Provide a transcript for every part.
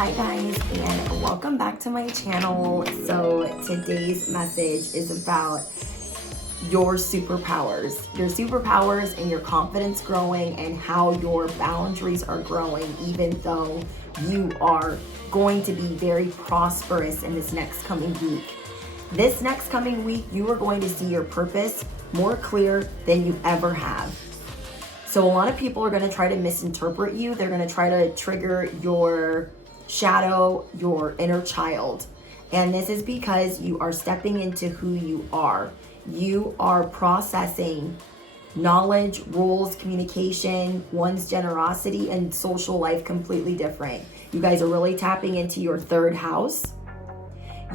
Hi guys, and welcome back to my channel. So today's message is about your superpowers and your confidence growing, and how your boundaries are growing, even though you are going to be very prosperous in this next coming week. This next coming week, you are going to see your purpose more clear than you ever have. So a lot of people are going to try to misinterpret you. They're going to try to trigger your shadow, your inner child. And this is because you are stepping into who you are. You are processing knowledge, rules, communication, one's generosity, and social life completely different. You guys are really tapping into your third house.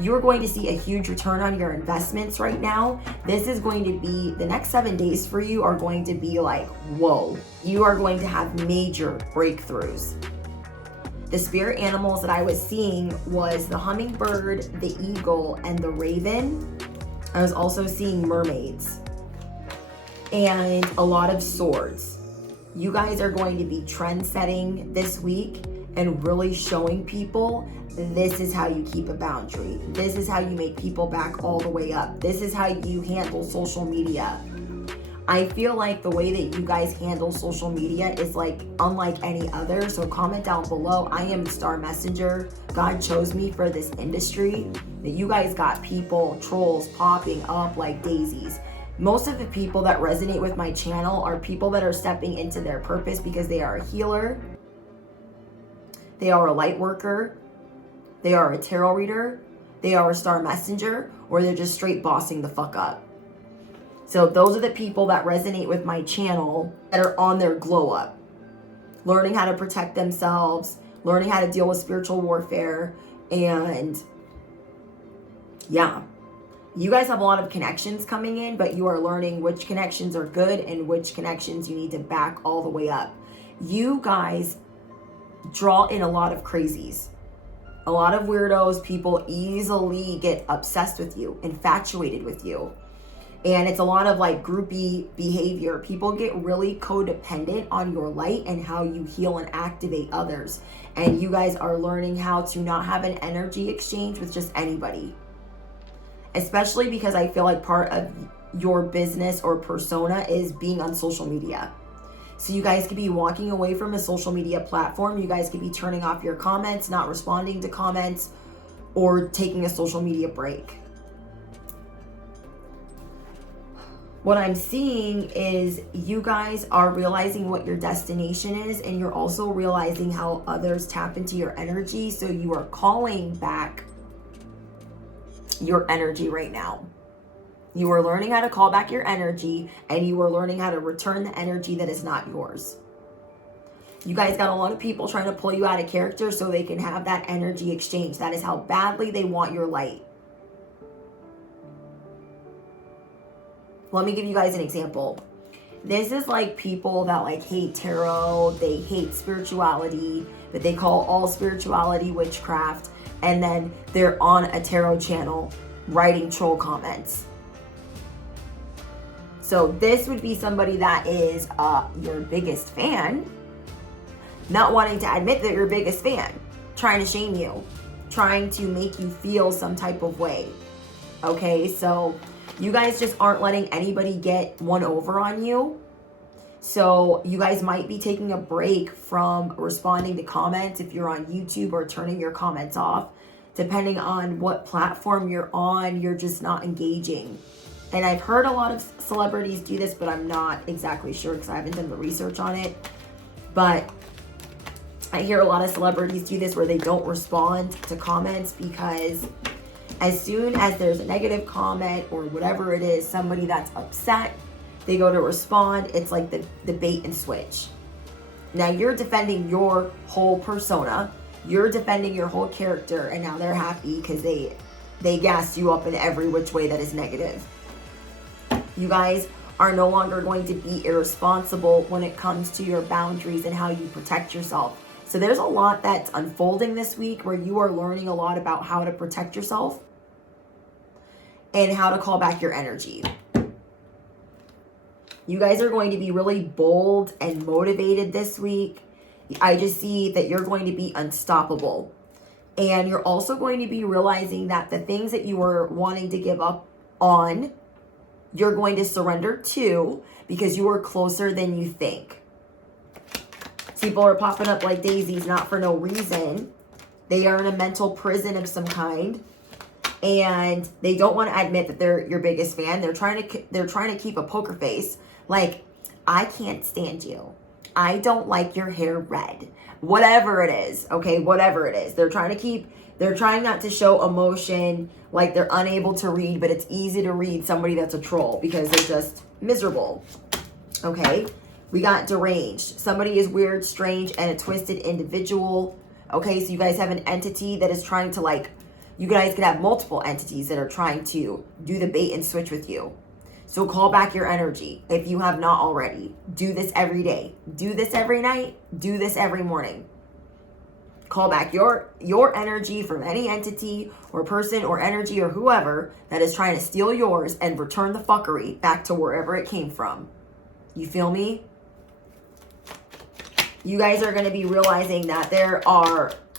You're going to see a huge return on your investments right now. This is going to be, the next 7 days for you are going to be like, whoa. You are going to have major breakthroughs. The spirit animals that I was seeing was the hummingbird, the eagle, and the raven. I was also seeing mermaids and a lot of swords. You guys are going to be trend setting this week and really showing people this is how you keep a boundary. This is how you make people back all the way up. This is how you handle social media. I feel like the way that you guys handle social media is like unlike any other. So comment down below. I am the star messenger. God chose me for this industry. That you guys got people, trolls popping up like daisies. Most of the people that resonate with my channel are people that are stepping into their purpose because they are a healer. They are a light worker. They are a tarot reader. They are a star messenger, or they're just straight bossing the fuck up. So those are the people that resonate with my channel that are on their glow up, learning how to protect themselves, learning how to deal with spiritual warfare. And yeah, you guys have a lot of connections coming in, but you are learning which connections are good and which connections you need to back all the way up. You guys draw in a lot of crazies, a lot of weirdos. People easily get obsessed with you, infatuated with you. And it's a lot of like groupie behavior. People get really codependent on your light and how you heal and activate others. And you guys are learning how to not have an energy exchange with just anybody. Especially because I feel like part of your business or persona is being on social media. So you guys could be walking away from a social media platform. You guys could be turning off your comments, not responding to comments, or taking a social media break. What I'm seeing is you guys are realizing what your destination is, and you're also realizing how others tap into your energy. So you are calling back your energy right now. You are learning how to call back your energy, and you are learning how to return the energy that is not yours. You guys got a lot of people trying to pull you out of character so they can have that energy exchange. That is how badly they want your light. Let me give you guys an example. This is like people that like hate tarot, they hate spirituality, but they call all spirituality witchcraft, and then they're on a tarot channel writing troll comments. So this would be somebody that is your biggest fan, not wanting to admit that you're biggest fan, trying to shame you, trying to make you feel some type of way. Okay, so you guys just aren't letting anybody get one over on you. So you guys might be taking a break from responding to comments if you're on YouTube, or turning your comments off. Depending on what platform you're on, you're just not engaging. And I've heard a lot of celebrities do this, but I'm not exactly sure because I haven't done the research on it. But I hear a lot of celebrities do this where they don't respond to comments, because as soon as there's a negative comment or whatever it is, somebody that's upset, they go to respond. It's like the bait and switch. Now you're defending your whole persona. You're defending your whole character, and now they're happy because they gassed you up in every which way that is negative. You guys are no longer going to be irresponsible when it comes to your boundaries and how you protect yourself. So there's a lot that's unfolding this week where you are learning a lot about how to protect yourself and how to call back your energy. You guys are going to be really bold and motivated this week. I just see that you're going to be unstoppable. And you're also going to be realizing that the things that you were wanting to give up on, you're going to surrender to because you are closer than you think. People are popping up like daisies, not for no reason. They are in a mental prison of some kind. And they don't want to admit that they're your biggest fan. They're trying to keep a poker face. Like, I can't stand you. I don't like your hair red. Whatever it is, okay? Whatever it is. They're trying not to show emotion, like they're unable to read, but it's easy to read somebody that's a troll because they're just miserable, okay? We got deranged. Somebody is weird, strange, and a twisted individual, okay? So you guys have an entity that is trying to, like, you guys could have multiple entities that are trying to do the bait and switch with you. So call back your energy if you have not already. Do this every day. Do this every night. Do this every morning. Call back your energy from any entity or person or energy or whoever that is trying to steal yours and return the fuckery back to wherever it came from. You feel me? You guys are going to be realizing that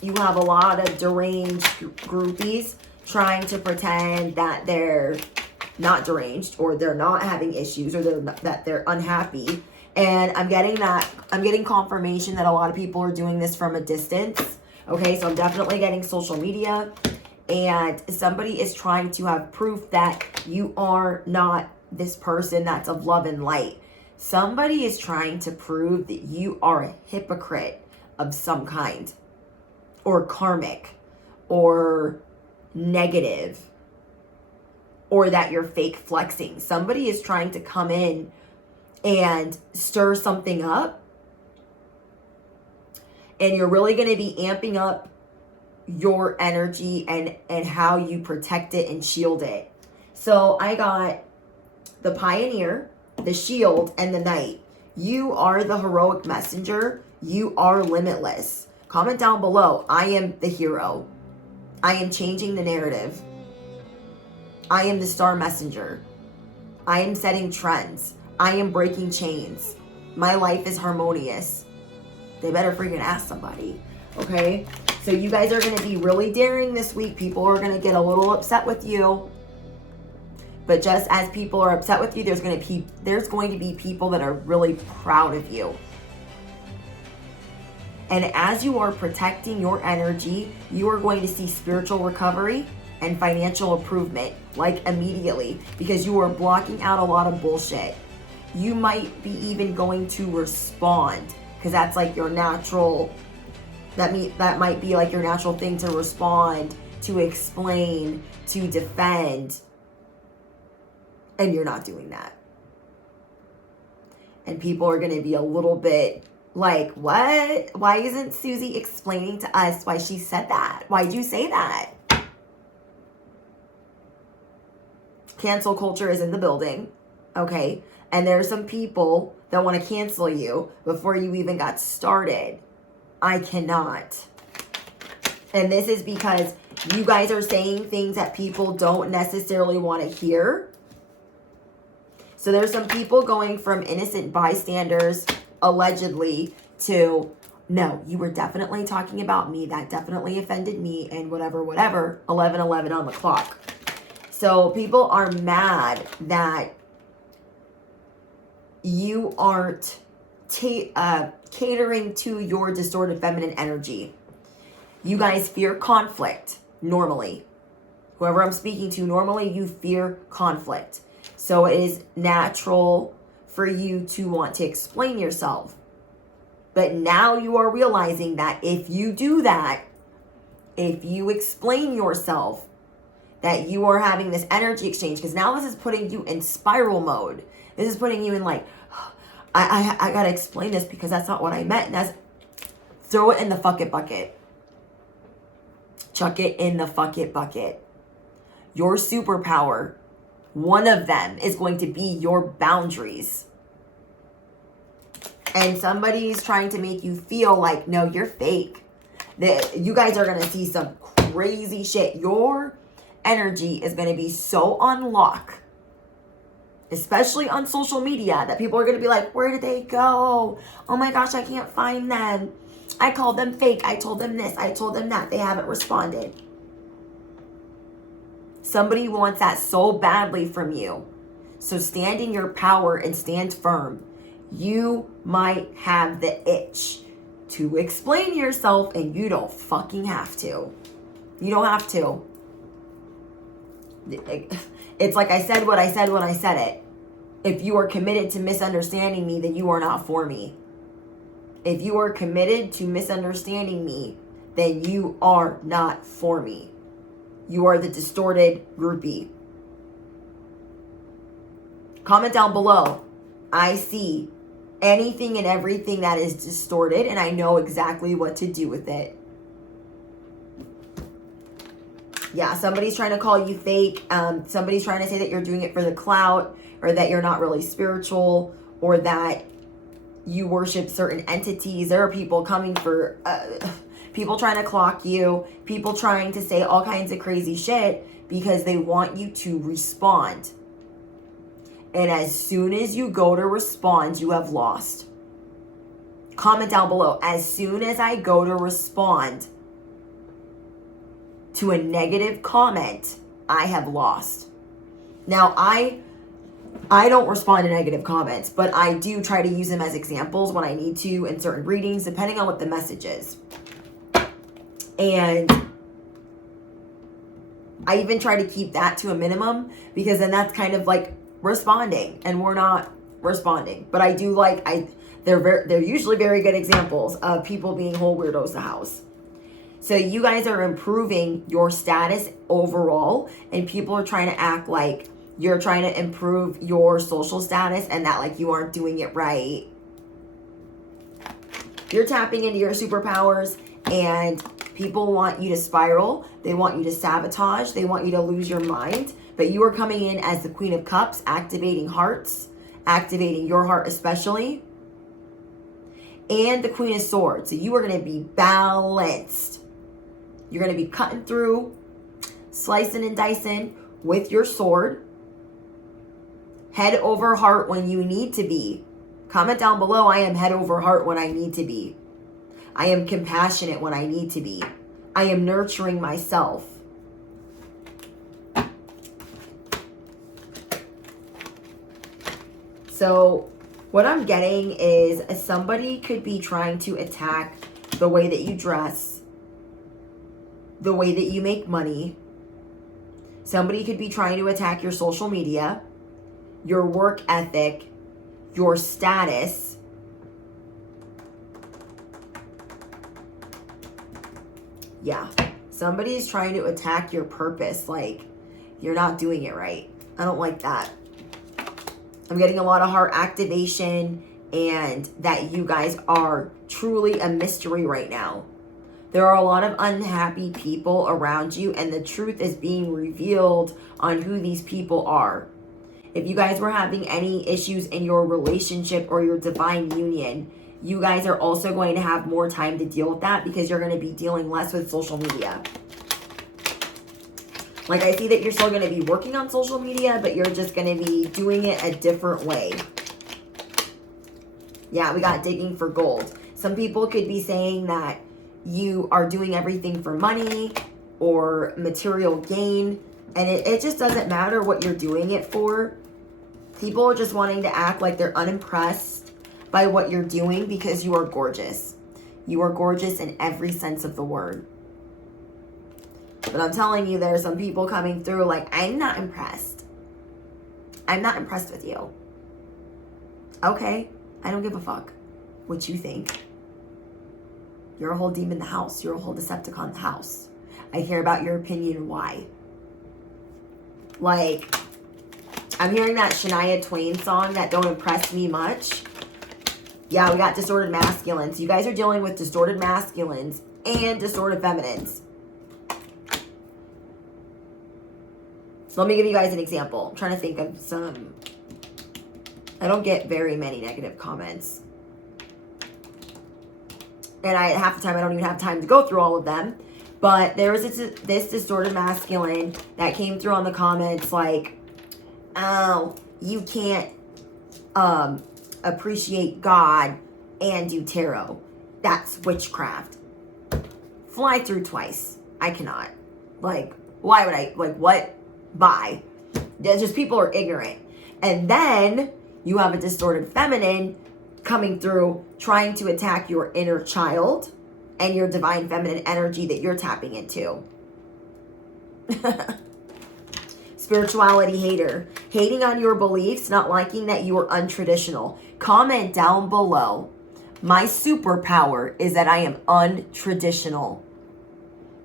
you have a lot of deranged groupies trying to pretend that they're not deranged or they're not having issues or that they're unhappy. And I'm getting confirmation that a lot of people are doing this from a distance. Okay, so I'm definitely getting social media, and somebody is trying to have proof that you are not this person that's of love and light. Somebody is trying to prove that you are a hypocrite of some kind, or karmic, or negative, or that you're fake flexing. Somebody is trying to come in and stir something up, and you're really going to be amping up your energy and how you protect it and shield it. So I got the Pioneer, the Shield, and the Knight. You are the heroic messenger. You are limitless. Comment down below. I am the hero. I am changing the narrative. I am the star messenger. I am setting trends. I am breaking chains. My life is harmonious. They better freaking ask somebody, okay? So you guys are going to be really daring this week. People are going to get a little upset with you. But just as people are upset with you, there's going to be people that are really proud of you. And as you are protecting your energy, you are going to see spiritual recovery and financial improvement, like immediately, because you are blocking out a lot of bullshit. You might be even going to respond, because that's like your natural, that might be like your natural thing to respond, to explain, to defend, and you're not doing that. And people are going to be a little bit like, what? Why isn't Susie explaining to us why she said that? Why'd you say that? Cancel culture is in the building, okay? And there are some people that want to cancel you before you even got started. I cannot. And this is because you guys are saying things that people don't necessarily want to hear. So there's some people going from innocent bystanders, allegedly, to, no, you were definitely talking about me. That definitely offended me, and whatever, 11:11 on the clock. So people are mad that you aren't catering to your distorted feminine energy. You guys fear conflict, normally. Whoever I'm speaking to, normally you fear conflict. So it is natural for you to want to explain yourself. But now you are realizing that if you do that, if you explain yourself, that you are having this energy exchange, because now this is putting you in spiral mode. This is putting you in like, I gotta explain this because that's not what I meant. And throw it in the fuck it bucket. Chuck it in the fuck it bucket. Your superpower, one of them is going to be your boundaries. And somebody's trying to make you feel like, no, you're fake. That you guys are going to see some crazy shit. Your energy is going to be so on lock, especially on social media, that people are going to be like, where did they go? Oh my gosh, I can't find them. I called them fake. I told them this. I told them that. They haven't responded. Somebody wants that so badly from you. So stand in your power and stand firm. You might have the itch to explain yourself, and you don't fucking have to. You don't have to. It's like I said what I said when I said it. If you are committed to misunderstanding me, then you are not for me. If you are committed to misunderstanding me, then you are not for me. You are the distorted groupie. Comment down below. I see anything and everything that is distorted, and I know exactly what to do with it. Yeah, somebody's trying to call you fake. Somebody's trying to say that you're doing it for the clout, or that you're not really spiritual, or that you worship certain entities. There are people coming for... people trying to clock you, people trying to say all kinds of crazy shit because they want you to respond. And as soon as you go to respond, you have lost. Comment down below. As soon as I go to respond to a negative comment, I have lost. Now, I don't respond to negative comments, but I do try to use them as examples when I need to in certain readings, depending on what the message is. And I even try to keep that to a minimum, because then that's kind of like responding, and we're not responding. But I do like, they're usually very good examples of people being whole weirdos the house. So you guys are improving your status overall, and people are trying to act like you're trying to improve your social status and that like you aren't doing it right. You're tapping into your superpowers, and people want you to spiral. They want you to sabotage. They want you to lose your mind. But you are coming in as the Queen of Cups, activating hearts, activating your heart especially. And the Queen of Swords. So you are going to be balanced. You're going to be cutting through, slicing and dicing with your sword. Head over heart when you need to be. Comment down below, I am head over heart when I need to be. I am compassionate when I need to be. I am nurturing myself. So what I'm getting is somebody could be trying to attack the way that you dress, the way that you make money. Somebody could be trying to attack your social media, your work ethic, your status. Yeah, somebody's trying to attack your purpose, like you're not doing it right. I don't like that. I'm getting a lot of heart activation, and that you guys are truly a mystery right now. There are a lot of unhappy people around you, and the truth is being revealed on who these people are. If you guys were having any issues in your relationship or your divine union, you guys are also going to have more time to deal with that, because you're going to be dealing less with social media. Like, I see that you're still going to be working on social media, but you're just going to be doing it a different way. Yeah, we got digging for gold. Some people could be saying that you are doing everything for money or material gain, and it just doesn't matter what you're doing it for. People are just wanting to act like they're unimpressed by what you're doing, because you are gorgeous. You are gorgeous in every sense of the word. But I'm telling you, there are some people coming through like, I'm not impressed. I'm not impressed with you. Okay, I don't give a fuck what you think. You're a whole demon in the house. You're a whole Decepticon in the house. I hear about your opinion, why. Like, I'm hearing that Shania Twain song, that don't impress me much. Yeah, we got distorted masculines. You guys are dealing with distorted masculines and distorted feminines. So let me give you guys an example. I'm trying to think of some. I don't get very many negative comments. And half the time I don't even have time to go through all of them. But there was this distorted masculine that came through on the comments like, oh, you can't appreciate God and do tarot. That's witchcraft. Fly through twice. I cannot. Like, why would I? Like, what? Bye. It's just people are ignorant. And then you have a distorted feminine coming through, trying to attack your inner child and your divine feminine energy that you're tapping into. Spirituality hater. Hating on your beliefs, not liking that you are untraditional. Comment down below. My superpower is that I am untraditional.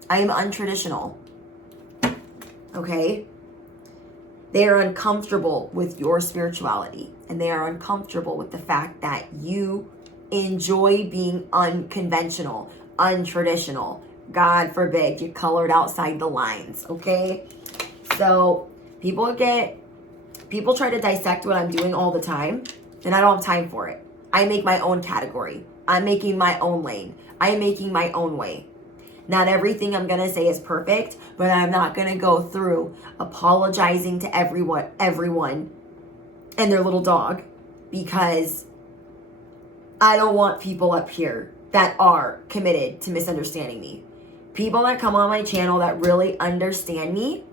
I am untraditional. Okay? They are uncomfortable with your spirituality, and they are uncomfortable with the fact that you enjoy being unconventional, untraditional. God forbid you colored outside the lines, okay? So people try to dissect what I'm doing all the time, and I don't have time for it. I make my own category. I'm making my own lane. I'm making my own way. Not everything I'm going to say is perfect, but I'm not going to go through apologizing to everyone and their little dog, because I don't want people up here that are committed to misunderstanding me. People that come on my channel that really understand me,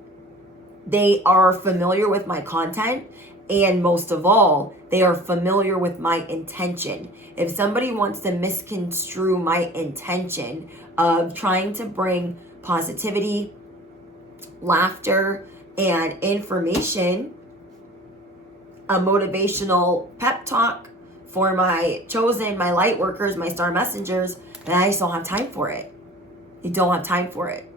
they are familiar with my content, and most of all, they are familiar with my intention. If somebody wants to misconstrue my intention of trying to bring positivity, laughter, and information, a motivational pep talk for my chosen, my light workers, my star messengers, then I just don't have time for it. I don't have time for it.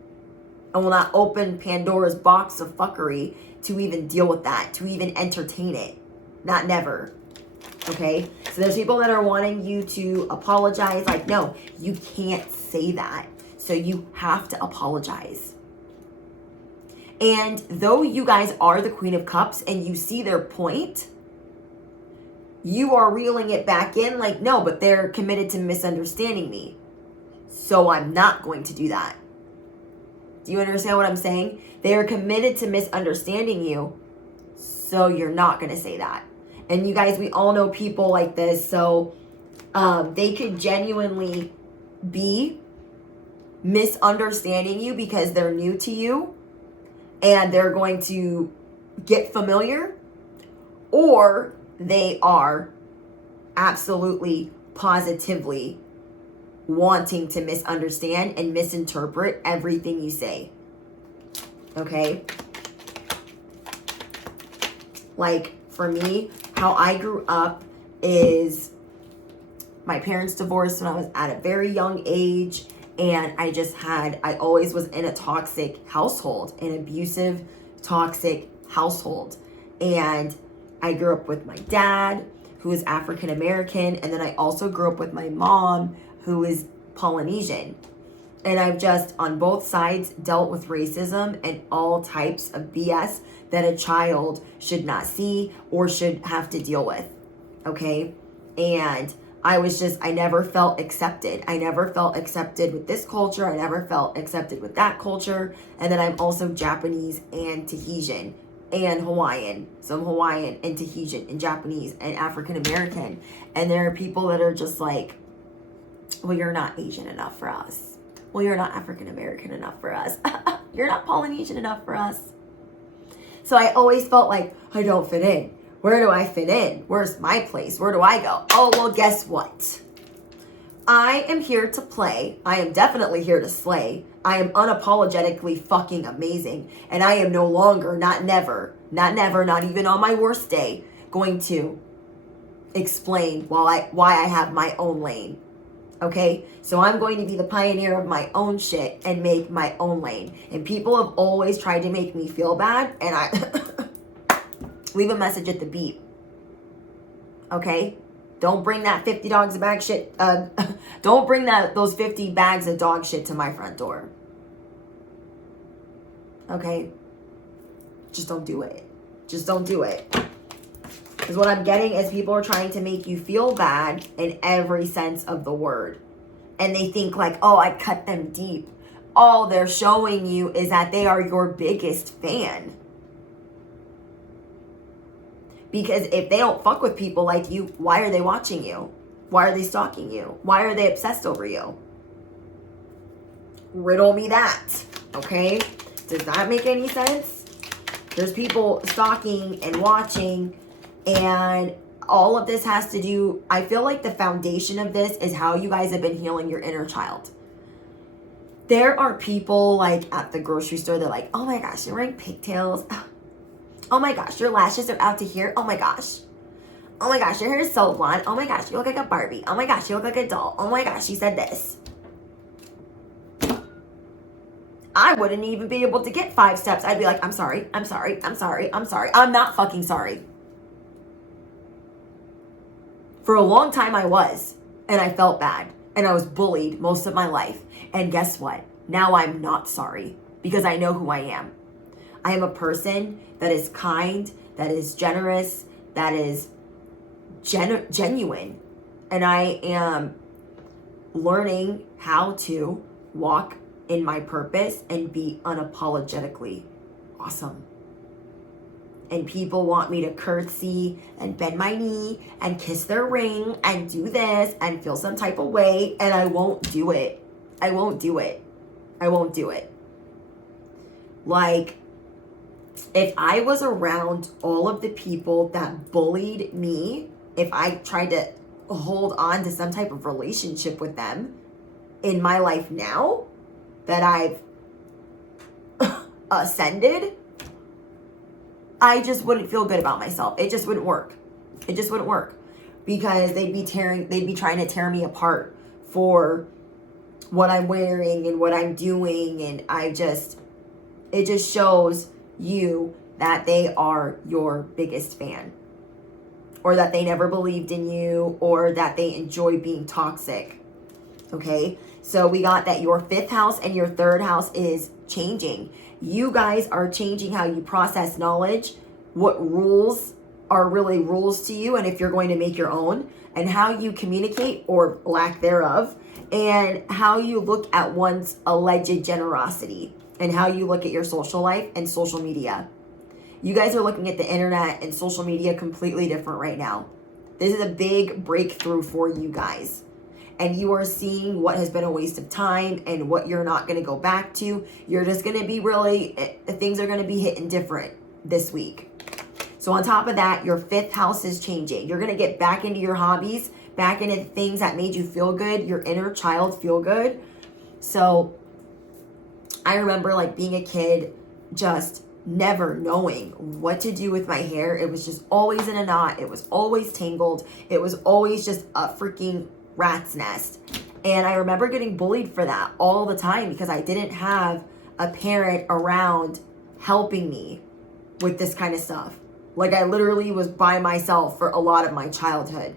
I will not open Pandora's box of fuckery to even deal with that, to even entertain it. Not never. Okay? So there's people that are wanting you to apologize. Like, no, you can't say that. So you have to apologize. And though you guys are the Queen of Cups and you see their point, you are reeling it back in like, no, but they're committed to misunderstanding me. So I'm not going to do that. Do you understand what I'm saying? They are committed to misunderstanding you, so you're not going to say that. And you guys, we all know people like this, so they could genuinely be misunderstanding you because they're new to you and they're going to get familiar, or they are absolutely positively wanting to misunderstand and misinterpret everything you say. Okay? Like, for me, how I grew up is my parents divorced when I was at a very young age, and I always was in a toxic household, an abusive, toxic household. And I grew up with my dad, who is African American, and then I also grew up with my mom, who is Polynesian. And I've just, on both sides, dealt with racism and all types of BS that a child should not see or should have to deal with. Okay? And I never felt accepted. I never felt accepted with this culture. I never felt accepted with that culture. And then I'm also Japanese and Tahitian and Hawaiian. So I'm Hawaiian and Tahitian and Japanese and African American. And there are people that are just like, well, you're not Asian enough for us. Well, you're not African American enough for us. You're not Polynesian enough for us. So I always felt like I don't fit in. Where do I fit in? Where's my place? Where do I go? Oh, well, guess what? I am here to play. I am definitely here to slay. I am unapologetically fucking amazing. And I am no longer, not even on my worst day, going to explain why I have my own lane. Okay? So I'm going to be the pioneer of my own shit and make my own lane. And people have always tried to make me feel bad, and I leave a message at the beep. Okay? Don't bring that 50 dogs a bag shit. Don't bring those 50 bags of dog shit to my front door. Okay? Just don't do it. Just don't do it. Because what I'm getting is people are trying to make you feel bad in every sense of the word. And they think like, oh, I cut them deep. All they're showing you is that they are your biggest fan. Because if they don't fuck with people like you, why are they watching you? Why are they stalking you? Why are they obsessed over you? Riddle me that, okay? Does that make any sense? There's people stalking and watching, and all of this has to do, I feel like the foundation of this is how you guys have been healing your inner child. There are people like at the grocery store, they're like, oh my gosh, you're wearing pigtails. Oh my gosh, your lashes are out to here. Oh my gosh. Oh my gosh, your hair is so blonde. Oh my gosh, you look like a Barbie. Oh my gosh, you look like a doll. Oh my gosh, you said this. I wouldn't even be able to get 5 steps. I'd be like, I'm sorry, I'm sorry, I'm sorry, I'm sorry. I'm not fucking sorry. For a long time I was, and I felt bad, and I was bullied most of my life. And guess what? Now I'm not sorry because I know who I am. I am a person that is kind, that is generous, that is genuine. And I am learning how to walk in my purpose and be unapologetically awesome. And people want me to curtsy and bend my knee and kiss their ring and do this and feel some type of way, and I won't do it. I won't do it. I won't do it. Like, if I was around all of the people that bullied me, if I tried to hold on to some type of relationship with them in my life now that I've ascended, I just wouldn't feel good about myself. It just wouldn't work. It just wouldn't work because they'd be trying to tear me apart for what I'm wearing and what I'm doing. And it just shows you that they are your biggest fan, or that they never believed in you, or that they enjoy being toxic. Okay, so we got that your 5th house and your 3rd house is changing. You guys are changing how you process knowledge, what rules are really rules to you, and if you're going to make your own, and how you communicate or lack thereof, and how you look at one's alleged generosity, and how you look at your social life and social media. You guys are looking at the internet and social media completely different right now. This is a big breakthrough for you guys. And you are seeing what has been a waste of time and what you're not going to go back to. You're just going to be things are going to be hitting different this week. So on top of that, your 5th house is changing. You're going to get back into your hobbies, back into things that made you feel good, your inner child feel good. So I remember like being a kid, just never knowing what to do with my hair. It was just always in a knot. It was always tangled. It was always just a freaking rat's nest. And I remember getting bullied for that all the time because I didn't have a parent around helping me with this kind of stuff. Like, I literally was by myself for a lot of my childhood.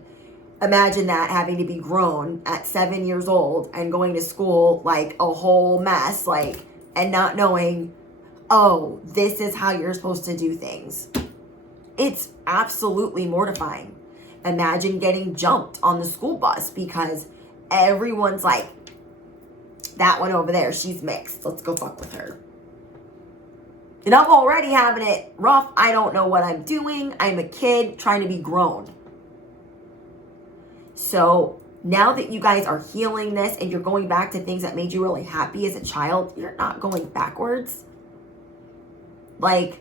Imagine that, having to be grown at 7 years old and going to school like a whole mess, like, and not knowing, oh, this is how you're supposed to do things. It's absolutely mortifying. Imagine getting jumped on the school bus because everyone's like, that one over there, she's mixed. Let's go fuck with her. And I'm already having it rough. I don't know what I'm doing. I'm a kid trying to be grown. So now that you guys are healing this and you're going back to things that made you really happy as a child, you're not going backwards. Like,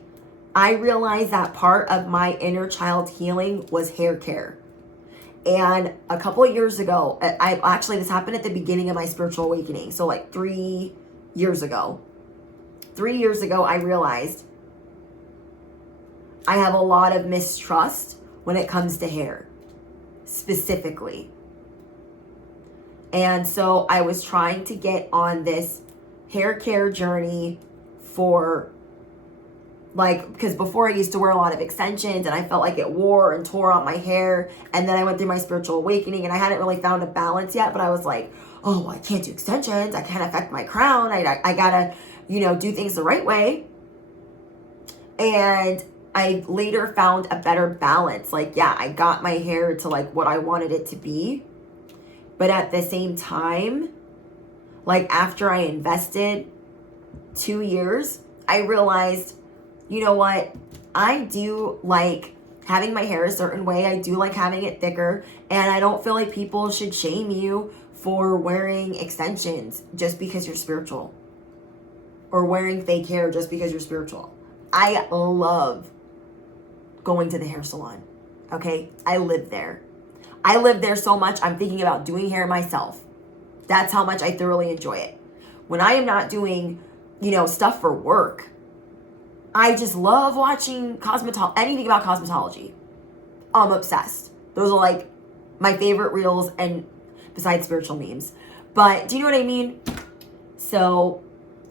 I realized that part of my inner child healing was hair care. And a couple of years ago, this happened at the beginning of my spiritual awakening. So like 3 years ago. 3 years ago, I realized I have a lot of mistrust when it comes to hair, specifically. And so I was trying to get on this hair care journey for, like, because before I used to wear a lot of extensions and I felt like it wore and tore on my hair. And then I went through my spiritual awakening and I hadn't really found a balance yet, but I was like, oh, I can't do extensions. I can't affect my crown. I gotta, do things the right way. And I later found a better balance. Like, yeah, I got my hair to like what I wanted it to be. But at the same time, like after I invested 2 years, I realized, you know what? I do like having my hair a certain way. I do like having it thicker, and I don't feel like people should shame you for wearing extensions just because you're spiritual, or wearing fake hair just because you're spiritual. I love going to the hair salon. Okay, I live there. I live there so much, I'm thinking about doing hair myself. That's how much I thoroughly enjoy it. When I am not doing, stuff for work, I just love watching anything about cosmetology. I'm obsessed. Those are like my favorite reels, and besides spiritual memes. But do you know what I mean? So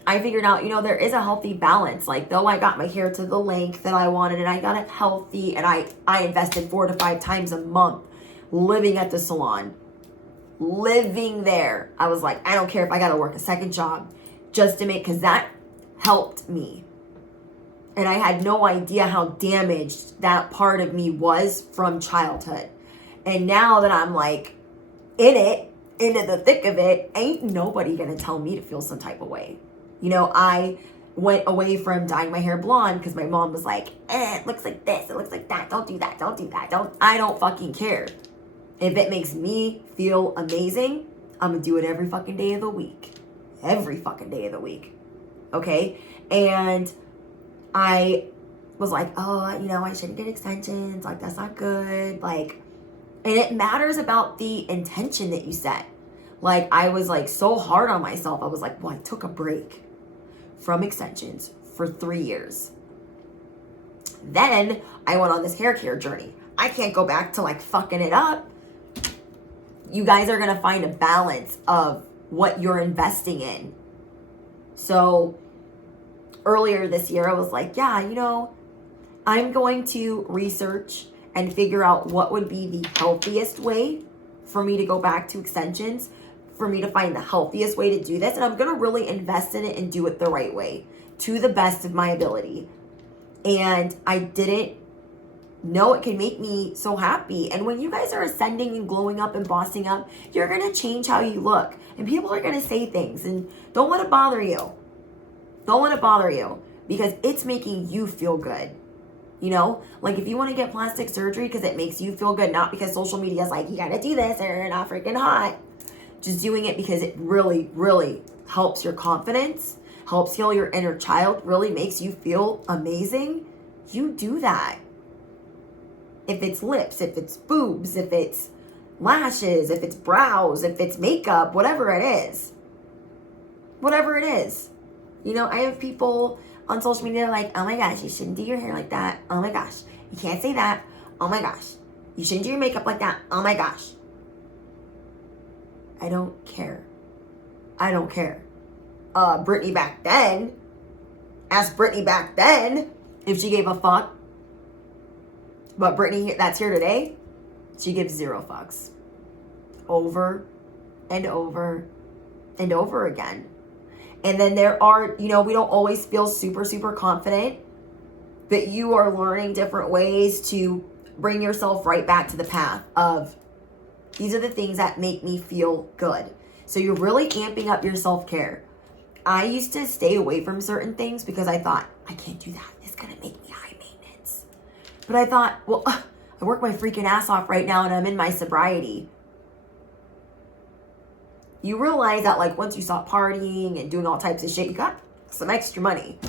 I figured out, there is a healthy balance. Like, though I got my hair to the length that I wanted, and I got it healthy, and I invested 4 to 5 times a month living at the salon, living there. I was like, I don't care if I got to work a second job just to because that helped me. And I had no idea how damaged that part of me was from childhood. And now that I'm like into the thick of it, ain't nobody gonna tell me to feel some type of way. I went away from dyeing my hair blonde because my mom was like, it looks like this, it looks like that, don't do that, don't do that. I don't fucking care. If it makes me feel amazing, I'm gonna do it every fucking day of the week. Every fucking day of the week. Okay? And I was like, oh, I shouldn't get extensions. Like, that's not good. Like, and it matters about the intention that you set. Like, I was like so hard on myself. I was like, well, I took a break from extensions for 3 years. Then I went on this hair care journey. I can't go back to like fucking it up. You guys are going to find a balance of what you're investing in. So earlier this year, I was like, yeah, I'm going to research and figure out what would be the healthiest way for me to go back to extensions, for me to find the healthiest way to do this. And I'm going to really invest in it and do it the right way to the best of my ability. And I didn't know it can make me so happy. And when you guys are ascending and glowing up and bossing up, you're going to change how you look. And people are going to say things, and don't let it bother you. Don't let it bother you, because it's making you feel good. Like if you want to get plastic surgery because it makes you feel good, not because social media is like, you got to do this or you're not freaking hot. Just doing it because it really, really helps your confidence, helps heal your inner child, really makes you feel amazing. You do that. If it's lips, if it's boobs, if it's lashes, if it's brows, if it's makeup, whatever it is. Whatever it is. I have people on social media like, oh my gosh, you shouldn't do your hair like that. Oh my gosh, you can't say that. Oh my gosh, you shouldn't do your makeup like that. Oh my gosh. I don't care. I don't care. Brittany back then, ask Brittany back then if she gave a fuck. But Brittany that's here today, she gives 0 fucks. Over and over and over again. And then there are, we don't always feel super, super confident, but you are learning different ways to bring yourself right back to the path of, these are the things that make me feel good. So you're really amping up your self-care. I used to stay away from certain things because I thought, I can't do that. It's going to make me high maintenance. But I thought, well, I work my freaking ass off right now and I'm in my sobriety. You realize that like once you stop partying and doing all types of shit, you got some extra money.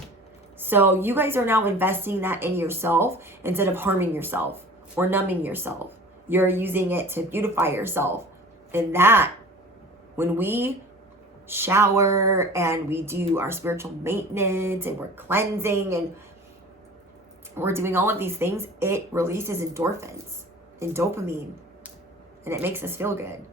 So you guys are now investing that in yourself instead of harming yourself or numbing yourself. You're using it to beautify yourself. And that, when we shower and we do our spiritual maintenance and we're cleansing and we're doing all of these things, it releases endorphins and dopamine, and it makes us feel good.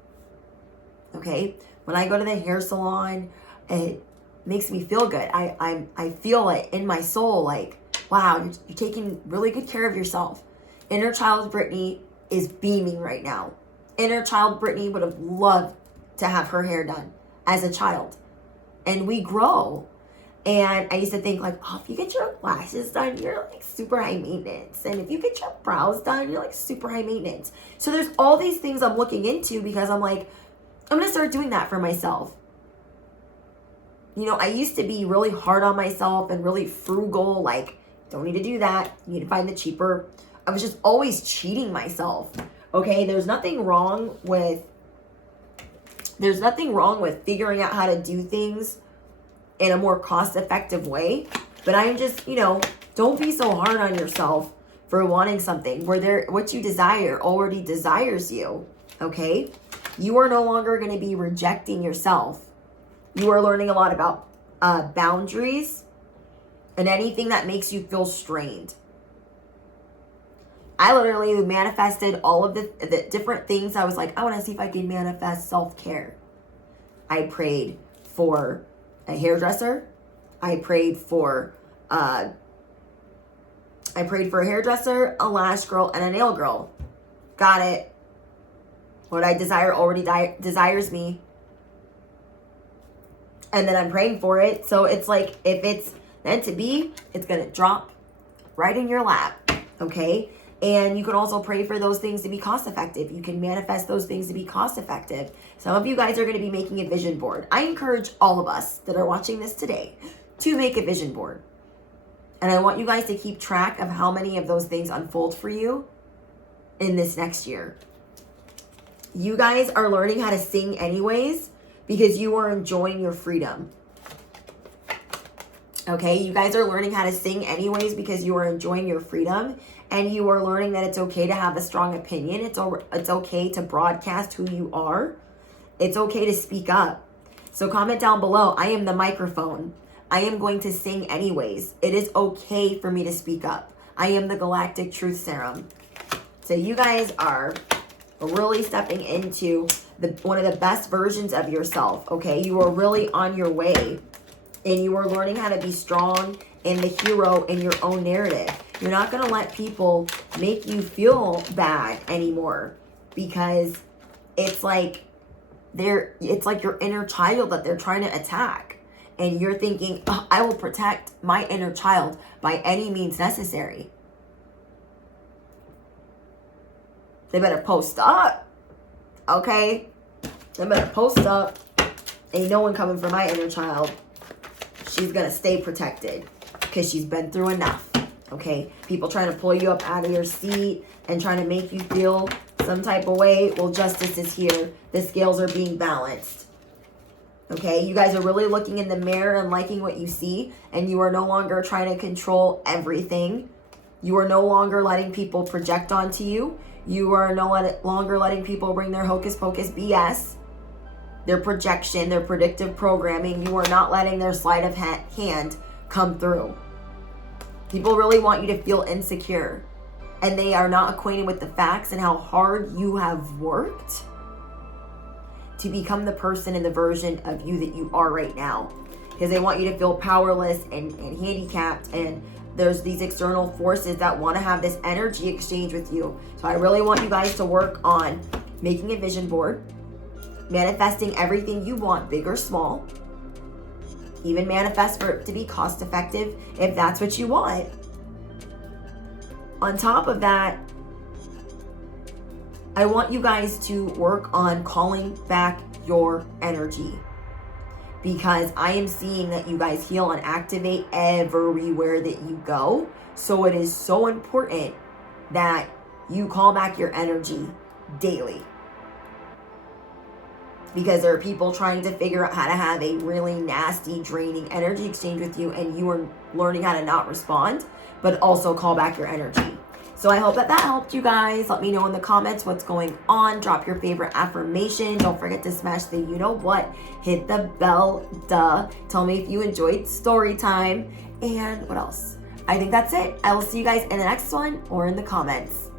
Okay? When I go to the hair salon, it makes me feel good. I feel it in my soul, like, wow, you're taking really good care of yourself. Inner child Brittany is beaming right now. Inner child Brittany would have loved to have her hair done as a child. And we grow. And I used to think like, oh, if you get your lashes done, you're like super high maintenance. And if you get your brows done, you're like super high maintenance. So there's all these things I'm looking into because I'm like, I'm going to start doing that for myself. I used to be really hard on myself and really frugal, like, don't need to do that. You need to find the cheaper I was just always cheating myself. Okay, there's nothing wrong with figuring out how to do things in a more cost-effective way. But I'm just, don't be so hard on yourself for wanting something where what you desire already desires you. Okay? You are no longer going to be rejecting yourself. You are learning a lot about boundaries and anything that makes you feel strained. I literally manifested all of the different things. I was like, I want to see if I can manifest self-care. I prayed for a hairdresser. I prayed for a hairdresser, a lash girl, and a nail girl. Got it. What I desire already desires me. And then I'm praying for it. So it's like, if it's meant to be, it's going to drop right in your lap. Okay? And you can also pray for those things to be cost effective. You can manifest those things to be cost effective. Some of you guys are going to be making a vision board. I encourage all of us that are watching this today to make a vision board. And I want you guys to keep track of how many of those things unfold for you in this next year. You guys are learning how to sing anyways because you are enjoying your freedom. Okay, you guys are learning how to sing anyways because you are enjoying your freedom, and you are learning that it's okay to have a strong opinion. It's okay to broadcast who you are. It's okay to speak up. So comment down below, I am the microphone. I am going to sing anyways. It is okay for me to speak up. I am the galactic truth serum. So you guys are really stepping into one of the best versions of yourself, okay? You are really on your way, and you are learning how to be strong and the hero in your own narrative. You're not going to let people make you feel bad anymore, because it's like your inner child that they're trying to attack. And you're thinking, oh, I will protect my inner child by any means necessary. They better post up, okay? They better post up. Ain't no one coming for my inner child. She's going to stay protected because she's been through enough, okay? People trying to pull you up out of your seat and trying to make you feel some type of way. Well, justice is here. The scales are being balanced, okay? You guys are really looking in the mirror and liking what you see, and you are no longer trying to control everything. You are no longer letting people project onto you. You are no longer letting people bring their hocus pocus BS, their projection, their predictive programming. You are not letting their sleight of hand come through. People really want you to feel insecure, and they are not acquainted with the facts and how hard you have worked to become the person and the version of you that you are right now, because they want you to feel powerless and handicapped, and there's these external forces that want to have this energy exchange with you. So I really want you guys to work on making a vision board, manifesting everything you want, big or small. Even manifest for it to be cost effective if that's what you want. On top of that, I want you guys to work on calling back your energy, because I am seeing that you guys heal and activate everywhere that you go. So it is so important that you call back your energy daily, because there are people trying to figure out how to have a really nasty, draining energy exchange with you, and you are learning how to not respond, but also call back your energy. So I hope that helped you guys. Let me know in the comments what's going on. Drop your favorite affirmation. Don't forget to smash the you know what. Hit the bell, duh. Tell me if you enjoyed story time. And what else? I think that's it. I will see you guys in the next one or in the comments.